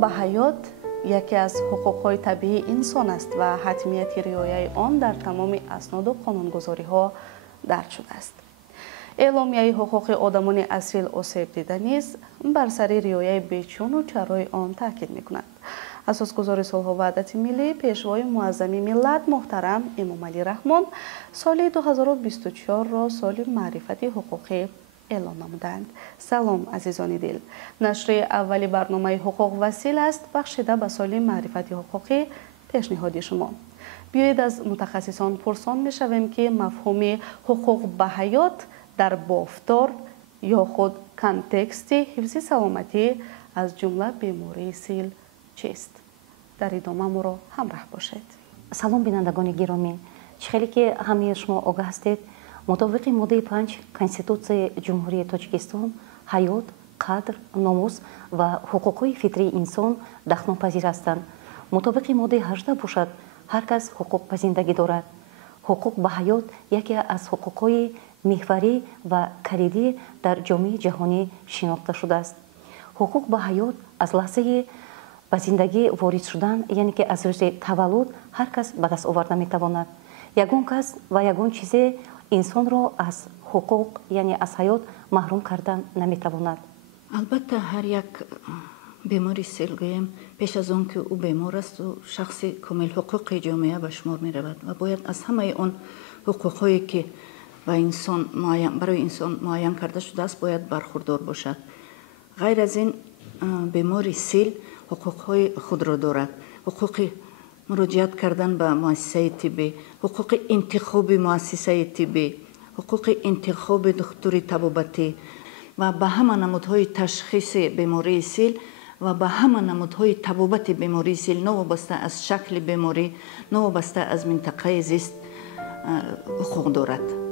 به حیات یکی از حقوق‌های طبیعی انسان است و حتمیت رعایت آن در تمام اسناد و قانونگذاری‌ها درج شده است. اعلامیه حقوق آدمان اصیل آسیب دیده نیز بر سر رعایت بیچون و چرای آن تاکید می‌کند. اساسگزار صلح و وحدت ملی پیشوای معظم ملت محترم امام علی رحمان سال 2024 را سال معرفت حقوقی اعلام نمودند. سلام عزیزان دل، نشر اولی برنامه حقوق وسیل است بخشیده به سال معرفت حقوقی پیشنهادی شما. بیایید از متخصصان پرسان می‌شویم که مفهوم حقوق به حیات در بافتار یا خود کانتکست حفظ سلامتی از جمله بیماری سیل چیست؟ در ادامه ما را همراه باشید. سلام بینندگان گرامی، خیلی که همه شما آگاه هستید مطابق ماده 5 کنستیتوسیای جمهوری تاجیکستان حیات، قدر، ناموس و حقوق‌های فطری انسان دخناپذیر هستند. مطابق ماده 18 باشد هر کس حقوق به زندگی دارد. حقوق به حیات یکی از حقوق‌های محوری و کلیدی در جامعه جهانی شناخته شده است. حقوق به حیات از لحظه به زندگی وارد شدن یعنی که از روز تولد هر کس به دست آورده میتواند. یگان کس و یگان چیز انسان را از حقوق یعنی از حیات محروم کردن نمیتواند. البته هر یک بیماری سیل گویم پیش از آن که او بیمار است و شخص کامل حقوق جامعه به شمار می رود و باید از همه اون حقوقهایی که برای انسان معین کرده شده است باید برخوردار باشد. غیر از این بیماری سیل حقوقهای خود را دارد. حقوق مراجعت کردن به مؤسسه طبی، حقوق انتخاب مؤسسه طبی، حقوق انتخاب دکتر طبابتی و به همه نمودهای تشخیص بیماری سیل و به همه نمودهای طبابت بیماری سیل نوابسته از شکل بیماری، نوابسته از منطقه زیست حقوق دارد.